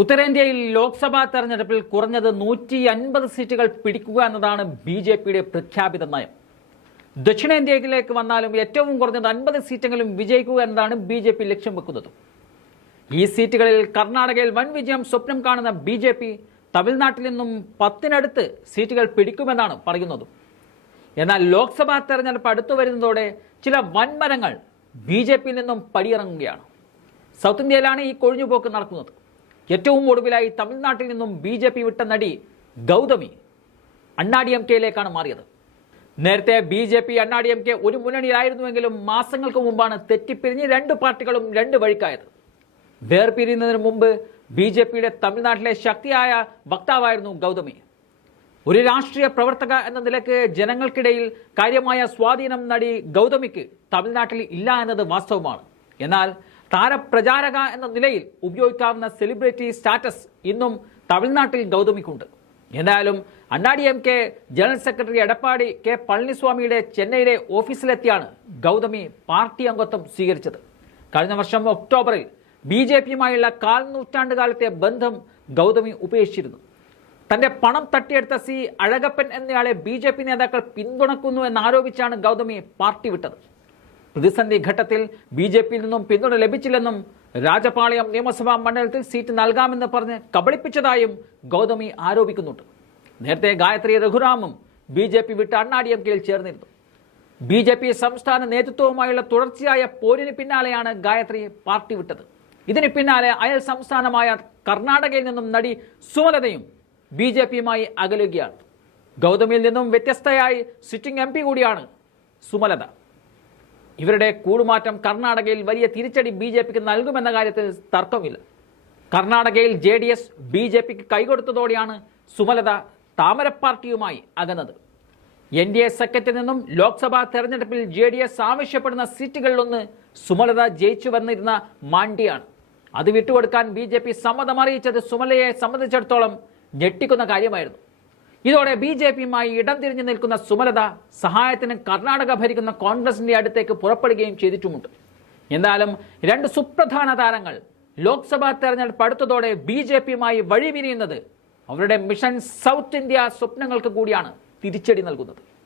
ഉത്തരേന്ത്യയിൽ ലോക്സഭാ തെരഞ്ഞെടുപ്പിൽ കുറഞ്ഞത് നൂറ്റി അൻപത് സീറ്റുകൾ പിടിക്കുക എന്നതാണ് ബി ജെ പിയുടെ പ്രഖ്യാപിത നയം. ദക്ഷിണേന്ത്യയിലേക്ക് വന്നാലും ഏറ്റവും കുറഞ്ഞത് അൻപത് സീറ്റെങ്കിലും വിജയിക്കുക എന്നതാണ് ബി ജെ പി ലക്ഷ്യം വെക്കുന്നത്. ഈ സീറ്റുകളിൽ കർണാടകയിൽ വൻ വിജയം സ്വപ്നം കാണുന്ന ബി ജെ പി തമിഴ്നാട്ടിൽ നിന്നും പത്തിനടുത്ത് സീറ്റുകൾ പിടിക്കുമെന്നാണ് പറയുന്നത്. എന്നാൽ ലോക്സഭാ തെരഞ്ഞെടുപ്പ് അടുത്തു വരുന്നതോടെ ചില വൻമരങ്ങൾ ബി ജെ പിയിൽ നിന്നും പടിയിറങ്ങുകയാണ്. സൗത്ത് ഇന്ത്യയിലാണ് ഈ കൊഴിഞ്ഞുപോക്ക് നടക്കുന്നത്. ഏറ്റവും ഒടുവിലായി തമിഴ്നാട്ടിൽ നിന്നും ബി ജെ പി വിട്ട നടി ഗൗതമി അണ്ണാ ഡി എം കെയിലേക്കാണ് മാറിയത്. നേരത്തെ B J P Anna D M K ഒരു മുന്നണിയിലായിരുന്നുവെങ്കിലും മാസങ്ങൾക്ക് മുമ്പാണ് തെറ്റിപ്പിരിഞ്ഞ് രണ്ട് പാർട്ടികളും രണ്ട് വഴിക്കായത്. വേർപിരിയുന്നതിന് മുമ്പ് ബി ജെ പിയുടെ തമിഴ്നാട്ടിലെ ശക്തിയായ വക്താവായിരുന്നു ഗൗതമി. ഒരു രാഷ്ട്രീയ പ്രവർത്തക എന്ന നിലയ്ക്ക് ജനങ്ങൾക്കിടയിൽ കാര്യമായ സ്വാധീനം നടി ഗൗതമിക്ക് തമിഴ്നാട്ടിൽ ഇല്ല എന്നത് വാസ്തവമാണ്. എന്നാൽ താരപ്രചാരക എന്ന നിലയിൽ ഉപയോഗിക്കാവുന്ന സെലിബ്രിറ്റി സ്റ്റാറ്റസ് ഇന്നും തമിഴ്നാട്ടിൽ ഗൗതമിക്കുണ്ട്. എന്തായാലും Anna D M K general secretary Edappadi K പളനിസ്വാമിയുടെ ചെന്നൈയിലെ ഓഫീസിലെത്തിയാണ് ഗൗതമി പാർട്ടി അംഗത്വം സ്വീകരിച്ചത്. കഴിഞ്ഞ വർഷം ഒക്ടോബറിൽ ബി ജെ പിയുമായുള്ള കാൽ നൂറ്റാണ്ടുകാലത്തെ ബന്ധം ഗൗതമി ഉപേക്ഷിച്ചിരുന്നു. തന്റെ പണം തട്ടിയെടുത്ത സി അഴകപ്പൻ എന്നയാളെ ബി നേതാക്കൾ പിന്തുണക്കുന്നു എന്നാരോപിച്ചാണ് ഗൗതമി പാർട്ടി വിട്ടത്. പ്രതിസന്ധി ഘട്ടത്തിൽ ബി ജെ പിയിൽ നിന്നും പിന്തുണ ലഭിച്ചില്ലെന്നും രാജപാളയം നിയമസഭാ മണ്ഡലത്തിൽ സീറ്റ് നൽകാമെന്ന് പറഞ്ഞ് കബളിപ്പിച്ചതായും ഗൗതമി ആരോപിക്കുന്നുണ്ട്. നേരത്തെ ഗായത്രി രഘുറാമും ബി ജെ പി വിട്ട് അണ്ണാ ഡി ചേർന്നിരുന്നു. ബി ജെ പി സംസ്ഥാന നേതൃത്വവുമായുള്ള തുടർച്ചയായ പോരിന് പിന്നാലെയാണ് ഗായത്രി പാർട്ടി വിട്ടത്. ഇതിന് പിന്നാലെ അയൽ സംസ്ഥാനമായ കർണാടകയിൽ നിന്നും നടി സുമലതയും ബി ജെ പിയുമായി അകലുകയാണ്. ഗൗതമിയിൽ നിന്നും വ്യത്യസ്തയായി സിറ്റിംഗ് എം കൂടിയാണ് സുമലത. ഇവരുടെ കൂടുമാറ്റം കർണാടകയിൽ വലിയ തിരിച്ചടി ബി ജെ പിക്ക് നൽകുമെന്ന കാര്യത്തിൽ തർക്കമില്ല. കർണാടകയിൽ J D S B J പിക്ക് കൈകൊടുത്തതോടെയാണ് സുമലത താമര പാർട്ടിയുമായി അകന്നത്. എൻ ഡി എ സഖ്യത്തിൽ നിന്നും ലോക്സഭാ തെരഞ്ഞെടുപ്പിൽ ജെ ഡി എസ് ആവശ്യപ്പെടുന്ന സീറ്റുകളിലൊന്ന് സുമലത ജയിച്ചു വന്നിരുന്ന മാണ്ഡിയാണ്. അത് വിട്ടുകൊടുക്കാൻ ബി ജെ പി സമ്മതം അറിയിച്ചത് സുമലയെ സംബന്ധിച്ചിടത്തോളം ഞെട്ടിക്കുന്ന കാര്യമായിരുന്നു. ഇതോടെ ബി ജെ പിയുമായി ഇടം തിരിഞ്ഞു നിൽക്കുന്ന സുമലത സഹായത്തിന് കർണാടക ഭരിക്കുന്ന കോൺഗ്രസിന്റെ അടുത്തേക്ക് പുറപ്പെടുകയും ചെയ്തിട്ടുമുണ്ട്. എന്നാലും രണ്ട് സുപ്രധാന താരങ്ങൾ ലോക്സഭാ തെരഞ്ഞെടുപ്പ് അടുത്തതോടെ ബി ജെ പിയുമായി വഴിവിരിയുന്നത് അവരുടെ മിഷൻ സൗത്ത് ഇന്ത്യ സ്വപ്നങ്ങൾക്ക് കൂടിയാണ് തിരിച്ചടി നൽകുന്നത്.